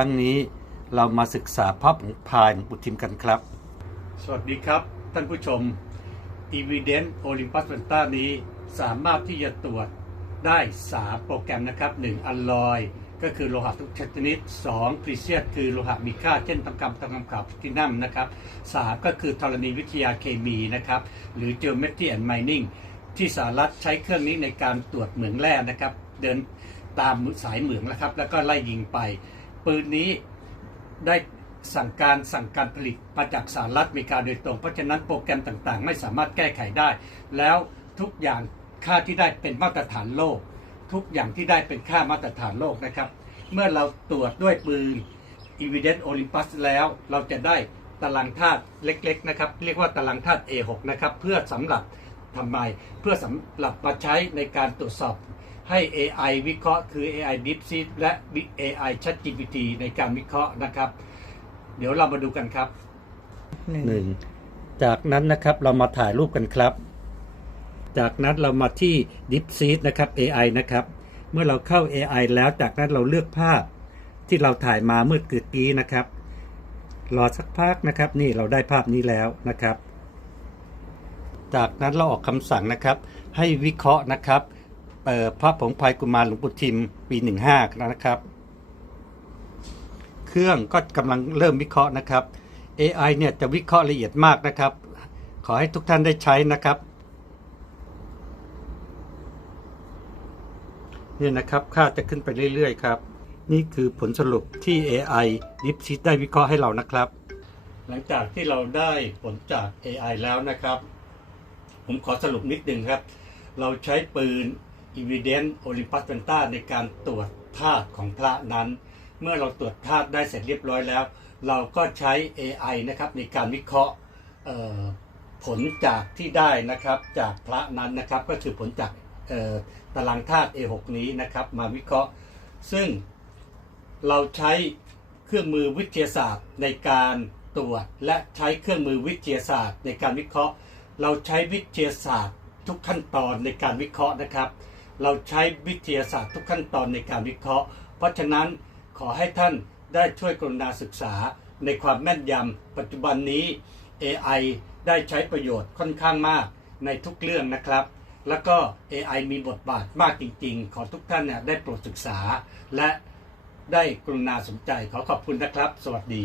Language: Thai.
ครั้งนี้เรามาศึกษาภาพของพายหลวงปู่ทิมกันครับ สวัสดีครับท่านผู้ชม Evidence Olympus v e n t a นี้สามารถที่จะตรวจได้ 3 โปรแกรมนะครับ 1 อัลลอยก็คือโลหะทุกชนิด 2 พรีเซียสคือโลหะมีค่าเช่นทองคำทองคำขาวที่นัมนะครับ 3 ก็คือธรณีวิทยาเคมีนะครับ หรือ Geometry and Mining ที่สหรัฐใช้เครื่องนี้ในการตรวจเหมืองแร่นะครับ เดินตามสายเหมืองนะครับ แล้วก็ไล่ยิงไป ปืนนี้ได้สั่งการสั่งการผลิตมาจากสหรัฐอเมริกาโดยตรง เพราะฉะนั้นโปรแกรมต่างๆ ไม่สามารถแก้ไขได้ แล้วทุกอย่างค่าที่ได้เป็นมาตรฐานโลก ทุกอย่างที่ได้เป็นค่ามาตรฐานโลกนะครับ เมื่อเราตรวจด้วยปืน Evidence Olympus แล้วเราจะได้ตารางธาตุเล็กๆนะครับ เรียกว่าตารางธาตุ A6 นะครับ เพื่อสำหรับทำไมเพื่อสำหรับมาใช้ในการตรวจสอบ ให้ AI วิเคราะห์คือ AI DeepSeek และ AI ChatGPT ในการวิเคราะห์นะครับ เดี๋ยวเรามาดูกันครับหนึ่งจากนั้นนะครับเรามาถ่ายรูปกันครับ จากนั้นเรามาที่ DeepSeek นะครับ AI นะครับ เมื่อเราเข้า AI แล้วจากนั้นเราเลือกภาพที่เราถ่ายมาเมื่อกี้นะครับ รอสักพักนะครับ นี่เราได้ภาพนี้แล้วนะครับ จากนั้นเราออกคำสั่งนะครับ ให้วิเคราะห์นะครับเอ่อ พระผงพายกุมารหลวงปู่ทิมปี15นะครับ เครื่องก็กำลังเริ่มวิเคราะห์นะครับ AI เนี่ยจะวิเคราะห์ละเอียดมากนะครับ ขอให้ทุกท่านได้ใช้นะครับนี่นะครับค่าจะขึ้นไปเรื่อยๆครับ นี่คือผลสรุปที่ AI DeepSeek ได้วิเคราะห์ให้เรานะครับ หลังจากที่เราได้ผลจาก AI แล้วนะครับ ผมขอสรุปนิดนึงครับ เราใช้ปืน Evidence Olympus v e n t a ในการตรวจธาตุของพระนั้น เมื่อเราตรวจธาตุได้เสร็จเรียบร้อยแล้ว เราก็ใช้ AI นะครับในการวิเคราะห์ผลจากที่ได้นะครับจากพระนั้นนะครับก็คือผลจากตารางธาตุ A6 นี้นะครับมาวิเคราะห์ ซึ่งเราใช้เครื่องมือวิทยาศาสตร์ในการตรวจ และใช้เครื่องมือวิทยาศาสตร์ในการวิเคราะห์ เราใช้วิทยาศาสตร์ทุกขั้นตอนในการวิเคราะห์นะครับ เราใช้วิทยาศาสตร์ทุกขั้นตอนในการวิเคราะห์ เพราะฉะนั้นขอให้ท่านได้ช่วยกรุณาศึกษาในความแม่นยำปัจจุบันนี้ AI ได้ใช้ประโยชน์ค่อนข้างมากในทุกเรื่องนะครับ แล้วก็ AI มีบทบาทมากจริง ๆ ขอทุกท่านเนี่ยได้โปรดศึกษา และได้กรุณาสนใจขอขอบคุณนะครับ สวัสดี